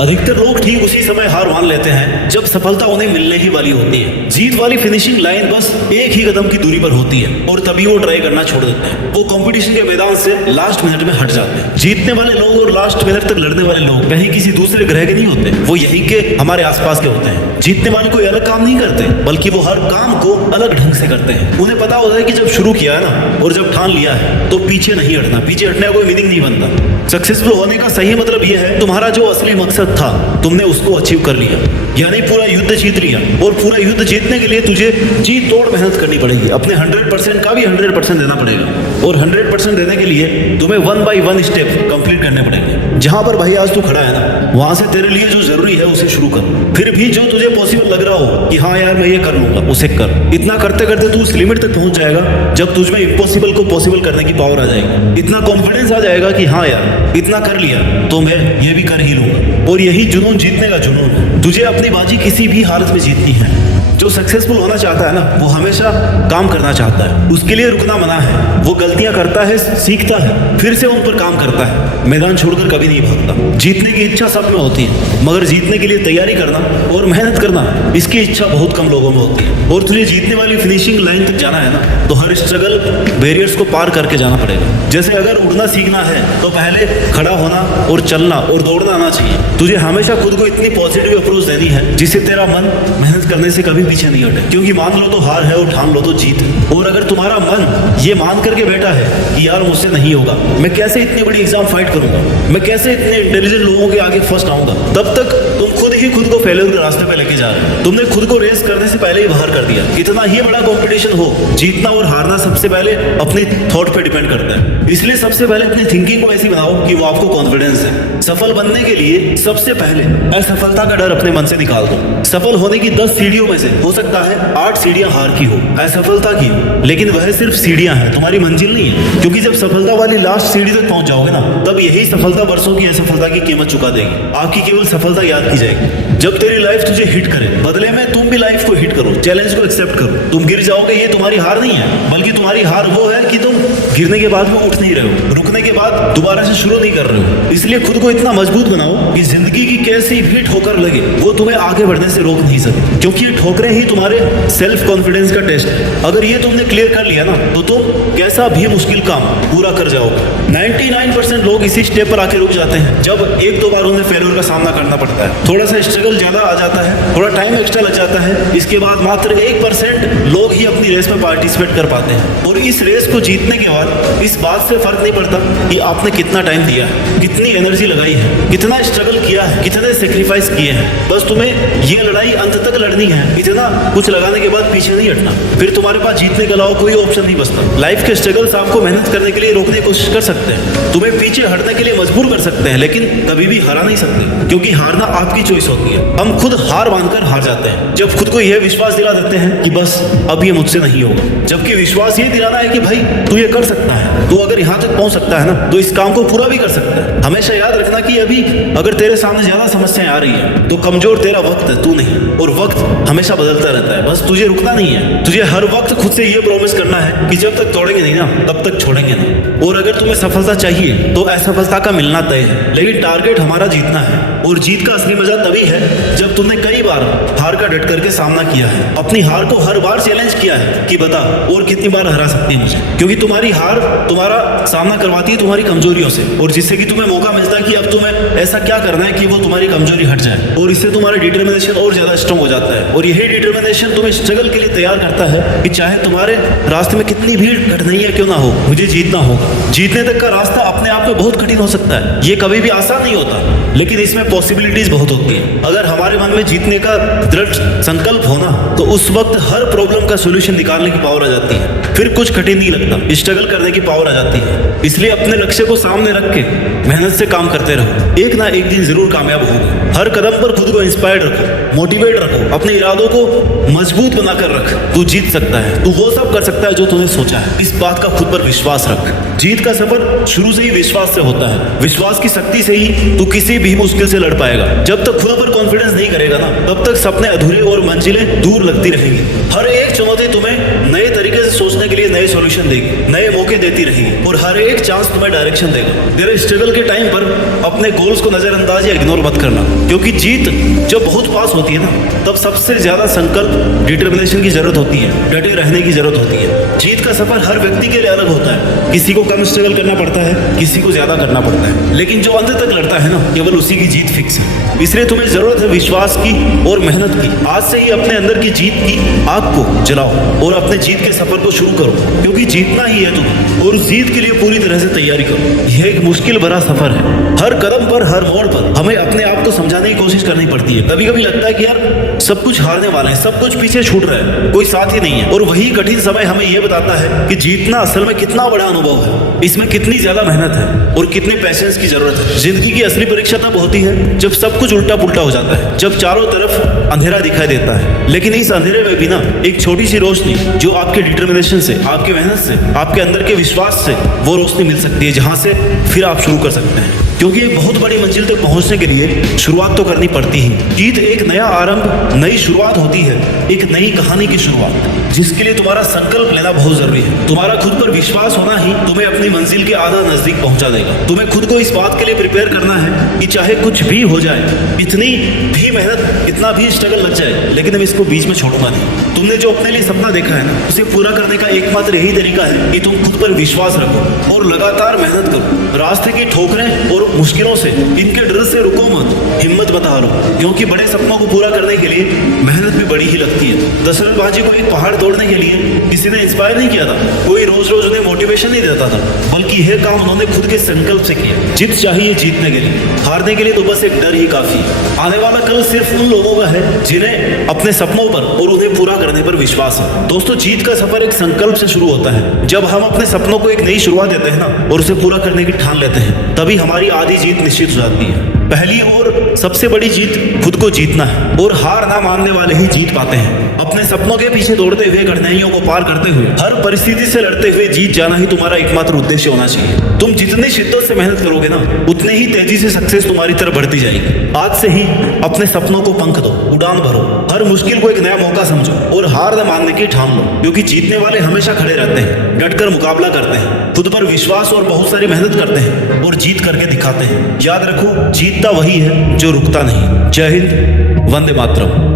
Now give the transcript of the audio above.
अधिकतर लोग ठीक उसी समय हार मान लेते हैं जब सफलता उन्हें मिलने ही वाली होती है। जीत वाली फिनिशिंग लाइन बस एक ही कदम की दूरी पर होती है और तभी वो ट्राई करना छोड़ देते हैं। वो कंपटीशन के मैदान से लास्ट मिनट में हट जाते हैं। जीतने वाले लोग और लास्ट मिनट तक लड़ने वाले लोग कहीं किसी दूसरे ग्रह के नहीं होते, वो यही के हमारे आसपास के होते हैं। जीतने वाले कोई अलग काम नहीं करते, बल्कि वो हर काम को अलग ढंग से करते हैं। उन्हें पता होता है कि जब शुरू किया है ना और जब ठान लिया है तो पीछे नहीं हटना। पीछे हटने का कोई मीनिंग नहीं बनता। सक्सेसफुल होने का सही मतलब यह है तुम्हारा जो असली मकसद था तुमने उसको अचीव कर लिया, यानी पूरा युद्ध जीत लिया। और पूरा युद्ध जीतने के लिए तुझे जी तोड़ मेहनत करनी पड़ेगी। अपने 100% का भी 100% देना पड़ेगा और 100% देने के लिए तुम्हें 1 by 1 स्टेप कंप्लीट करने पड़ेंगे। जहां पर भाई आज तू खड़ा है ना, वहां से तेरे लिए जो जरूरी है उसे शुरू कर। फिर भी जो तुझे पॉसिबल लग रहा हो कि हाँ यार मैं ये कर लूंगा, उसे कर। इतना करते करते तू उस लिमिट तक पहुंच जाएगा जब तुझमें इम्पॉसिबल को पॉसिबल करने की पावर आ जाएगी। इतना कॉन्फिडेंस आ जाएगा कि हाँ यार इतना कर लिया तो मैं ये भी कर ही लूंगा। और यही जुनून जीतने का जुनून है। तुझे अपनी बाजी किसी भी हालत में जीतनी है। जो सक्सेसफुल होना चाहता है ना, वो हमेशा काम करना चाहता है। उसके लिए रुकना मना है। वो गलतियां करता है, सीखता है, फिर से उन पर काम करता है। मैदान छोड़कर कभी नहीं भागता। जीतने की इच्छा सब में होती है, मगर जीतने के लिए तैयारी करना और मेहनत करना, इसकी इच्छा बहुत कम लोगों में होती है। और तुझे जीतने वाली फिनिशिंग लाइन तक जाना है ना, तो हर स्ट्रगल बैरियर्स को पार करके जाना पड़ेगा। जैसे अगर उड़ना सीखना है तो पहले खड़ा होना और चलना और दौड़ना आना चाहिए। तुझे हमेशा खुद को इतनी पॉजिटिव अप्रोच देनी है जिससे तेरा मन मेहनत करने से कभी पीछे नहीं हटे। क्योंकि मान लो तो हार है और ठान लो तो जीत है। और अगर तुम्हारा मन ये मान करके बैठा है कि यार मुझसे नहीं होगा, मैं कैसे इतनी बड़ी एग्जाम फाइट करूंगा, मैं कैसे इतने इंटेलिजेंट लोगों के आगे फर्स्ट आऊंगा, तब तक तुम खुद ही खुद को फेलियर के रास्ते पे लेके जा रहे हो। तुमने खुद को रेस करने से पहले ही बाहर कर दिया। कितना ही बड़ा कंपटीशन हो, जीतना और हारना सबसे पहले अपने थॉट पे डिपेंड करता है। इसलिए सबसे पहले अपनी थिंकिंग को ऐसी बनाओ कि वो आपको कॉन्फिडेंस है। सफल बनने के लिए सबसे पहले असफलता का डर अपने मन से निकाल दो। सफल होने की 10 सीढ़ियों में से हो सकता है 8 सीढ़ियां हार की हो, असफलता की हो, लेकिन वह सिर्फ सीढ़ियां हैं, तुम्हारी मंजिल नहीं है। क्योंकि जब सफलता वाली लास्ट सीढ़ी तक पहुंच जाओगे ना, तब यही सफलता वर्षों की असफलता की कीमत चुका देगी। आपकी केवल सफलता याद की जाएगी जब तेरी लाइफ तुझे हिट करे। बदले में तुम भी लाइफ को हिट करो, चैलेंज को एक्सेप्ट करो। तुम गिर जाओगे, ये तुम्हारी हार नहीं है, बल्कि तुम्हारी हार वो है कि तुम गिरने के बाद में उठ नहीं रहे हो, रुकने के बाद दोबारा से शुरू नहीं कर रहे हो। इसलिए खुद को इतना मजबूत बनाओ कि जिंदगी की कैसी भी ठोकर लगे वो तुम्हें आगे बढ़ने से रोक नहीं सके। क्योंकि ये ठोकरें ही तुम्हारे सेल्फ कॉन्फिडेंस का टेस्ट है। अगर ये तुमने क्लियर कर लिया ना, तो तुम कैसा भी मुश्किल काम पूरा कर जाओगे। 99% लोग इसी स्टेप पर आके रुक जाते हैं जब 1-2 बार उन्हें फेलियर का सामना करना पड़ता है, थोड़ा सा स्ट्रगल ज्यादा आ जाता है, थोड़ा टाइम एक्स्ट्रा लग जाता है। इसके बाद मात्र 1% लोग ही अपनी रेस में पार्टिसिपेट कर पाते हैं। और इस रेस को जीतने के बाद इस बात से फर्क नहीं पड़ता कि आपने कितना टाइम दिया है, कितनी एनर्जी लगाई है, कितना स्ट्रगल किया है, कितने सेक्रीफाइस किए हैं। बस तुम्हें ये लड़ाई अंत तक लड़नी है। इतना कुछ लगाने के बाद पीछे नहीं हटना। फिर तुम्हारे पास जीतने के अलावा कोई ऑप्शन नहीं बचता। लाइफ के स्ट्रगल्स आपको मेहनत करने के लिए रोकने की कोशिश कर सकते हैं, तुम्हें पीछे हटने के लिए मजबूर कर सकते हैं, लेकिन कभी भी हरा नहीं सकते। क्योंकि हारना आपकी चॉइस होती है। हम खुद हार मानकर हार जाते हैं जब खुद को यह विश्वास दिला देते हैं कि बस अब ये मुझसे नहीं होगा। जबकि विश्वास ये दिलाना है कि भाई तू ये कर सकता है, तू अगर यहाँ तक पहुंच सकता है ना, तो इस काम को पूरा भी कर सकता है। हमेशा याद रखना कि अभी अगर तेरे सामने ज्यादा समस्याएं आ रही है तो कमजोर तेरा वक्त है, तू नहीं। और वक्त हमेशा बदलता रहता है, बस तुझे रुकना नहीं है। तुझे हर वक्त खुद से ये प्रॉमिस करना है कि जब तक तोड़ेंगे नहीं ना, तब तक छोड़ेंगे नहीं। और अगर तुम्हें सफलता चाहिए तो असफलता का मिलना तय है, लेकिन टारगेट हमारा जीतना है। और जीत का असली मजा तभी है जब तुमने कई बार हार का डट करके सामना किया है, अपनी हार को हर बार चैलेंज किया है कि बता और कितनी बार हरा सकती है मुझे। क्योंकि तुम्हारी हार तुम्हारा सामना करवाती है तुम्हारी कमजोरियों से, और जिससे कि तुम्हें मौका मिलता है कि अब तुम्हें ऐसा क्या करना है कि वो तुम्हारी कमजोरी हट जाए। और इससे तुम्हारा डिटर्मिनेशन और ज्यादा स्ट्रांग हो जाता है। और यही डिटर्मिनेशन तुम्हें स्ट्रगल के लिए तैयार करता है कि चाहे तुम्हारे रास्ते में कितनी भी कठिनाइयां क्यों ना हो, मुझे जीतना होगा। जीतने तक का रास्ता अपने आप में बहुत कठिन हो सकता है, ये कभी भी आसान नहीं होता, लेकिन इसमें पॉसिबिलिटीज बहुत होती है। अगर हमारे मन में जीतने का दृढ़ संकल्प होना, तो उस वक्त हर प्रॉब्लम का सोल्यूशन निकालने की पावर आ जाती है। फिर कुछ कठिन नहीं लगता, स्ट्रगल करने की पावर आ जाती है। इसलिए अपने लक्ष्य को सामने रख के मेहनत से काम करते रहो, एक ना एक दिन जरूर कामयाब होगा। हर कदम पर खुद को इंस्पायर्ड रखो, मोटिवेट रखो, अपने इरादों को मजबूत बनाकर रख। तू जीत सकता है, तू वो सब कर सकता है जो तूने सोचा है। इस बात का खुद पर विश्वास रख। जीत का सफर शुरू से ही विश्वास से होता है। विश्वास की शक्ति से ही तू किसी भी मुश्किल से लड़ पाएगा। जब तक खुद पर कॉन्फिडेंस नहीं करेगा ना, तब तक सपने अधूरे और मंजिलें दूर लगती रहेंगी। हर एक चुनौती तुम्हें नए तरीके से सोचने के लिए नए सॉल्यूशन देगी, नए मौके देती रहेगी और हर एक चांस तुम्हें डायरेक्शन देगा। तेरे स्ट्रगल के टाइम पर अपने गोल्स को नजरअंदाज या इग्नोर मत करना, क्योंकि जीत जब बहुत पास होती है ना, तब सबसे ज्यादा संकल्प, डिटर्मिनेशन की जरूरत होती है, डटे रहने की जरूरत होती है। जीत का सफर हर व्यक्ति के लिए अलग होता है, किसी को कम स्ट्रगल करना पड़ता है, किसी को ज्यादा करना पड़ता है, लेकिन जो अंत तक लड़ता है ना, केवल उसी की जीत फिक्स है। इसलिए तुम्हें जरूरत है विश्वास की और मेहनत की। आज से ही अपने अंदर की जीत की आग को जलाओ और अपने जीत के सफर को शुरू करो, क्योंकि जीतना ही है तुम्हें, और जीत के लिए पूरी तरह से तैयारी करो। यह एक मुश्किल भरा सफर है। हर कदम पर, हर मोड़ पर हमें अपने आप को समझाने की कोशिश करनी पड़ती है। कभी कभी लगता है कि यार सब कुछ हारने वाला है, सब कुछ पीछे छूट रहा है, कोई साथ ही नहीं है, और वही कठिन समय हमें यह बताता है कि जीतना असल में कितना बड़ा अनुभव है, इसमें कितनी ज्यादा मेहनत है और कितने पैशंस की जरूरत है। जिंदगी की असली परीक्षा तब होती है जब सब कुछ उल्टा पुल्टा हो जाता है, जब चारों तरफ अंधेरा दिखाई देता है, लेकिन इस अंधेरे में भी ना एक छोटी सी रोशनी जो आपके डिटर्मिनेशन से, आपके मेहनत से, आपके अंदर के विश्वास से, वो रोशनी मिल सकती है, जहां से फिर आप शुरू कर सकते हैं। क्योंकि एक बहुत बड़ी मंजिल तक पहुंचने के लिए शुरुआत तो करनी पड़ती ही। जीत एक नया आरंभ, नई शुरुआत होती है, एक नई कहानी की शुरुआत, जिसके लिए तुम्हारा संकल्प लेना बहुत जरूरी है। तुम्हारा खुद पर विश्वास होना ही तुम्हें अपनी मंजिल के आधा नजदीक पहुंचा देगा। तुम्हें खुद को इस बात के लिए प्रिपेयर करना है कि चाहे कुछ भी हो जाए, इतनी भी मेहनत, इतना भी स्ट्रगल लग जाए, लेकिन मैं इसको बीच में छोड़ूंगा नहीं। तुमने जो अपने लिए सपना देखा है ना, उसे पूरा करने का एकमात्र यही तरीका है कि तुम खुद पर विश्वास रखो और लगातार मेहनत करो। रास्ते की ठोकरें और मुश्किलों से, इनके डर से रुको मत, हिम्मत मत हारो, क्योंकि बड़े सपनों को पूरा करने के लिए मेहनत भी बड़ी ही लगती है। दशरथ बाजी को एक पहाड़ तोड़ने के लिए किसी ने इंस्पायर नहीं किया था, कोई रोज रोज उन्हें मोटिवेशन नहीं देता था, बल्कि यह काम उन्होंने खुद के संकल्प से किया। जीत चाहिए जीतने के लिए, हारने के लिए तो बस एक डर ही काफी है। आने वाला कल सिर्फ उन लोगों का है जिन्हें अपने सपनों पर और उन्हें पूरा करने पर विश्वास है। दोस्तों, जीत का सफर एक संकल्प से शुरू होता है। जब हम अपने सपनों को एक नई शुरुआत देते हैं ना, और उसे पूरा करने की ठान लेते हैं, तभी हमारी आधी जीत निश्चित हो जाती है। पहली और सबसे बड़ी जीत खुद को जीतना है, और हार ना मानने वाले ही जीत पाते हैं। अपने सपनों के पीछे दौड़ते हुए, कठिनाइयों को पार करते हुए, हर परिस्थिति से लड़ते हुए जीत जाना ही तुम्हारा एकमात्र उद्देश्य होना चाहिए। तुम जितनी शिद्दत से मेहनत करोगे ना, उतने ही तेजी से सक्सेस तुम्हारी तरफ बढ़ती जाएगी। आज से ही अपने सपनों को पंख दो, उड़ान भरो, हर मुश्किल को एक नया मौका समझो और हार न मानने की ठान लो, क्योंकि जीतने वाले हमेशा खड़े रहते हैं, डटकर मुकाबला करते हैं, खुद पर विश्वास और बहुत सारी मेहनत करते हैं और जीत करके दिखाते हैं। याद रखो, जीतता वही है जो रुकता नहीं। जय हिंद, वंदे मातरम।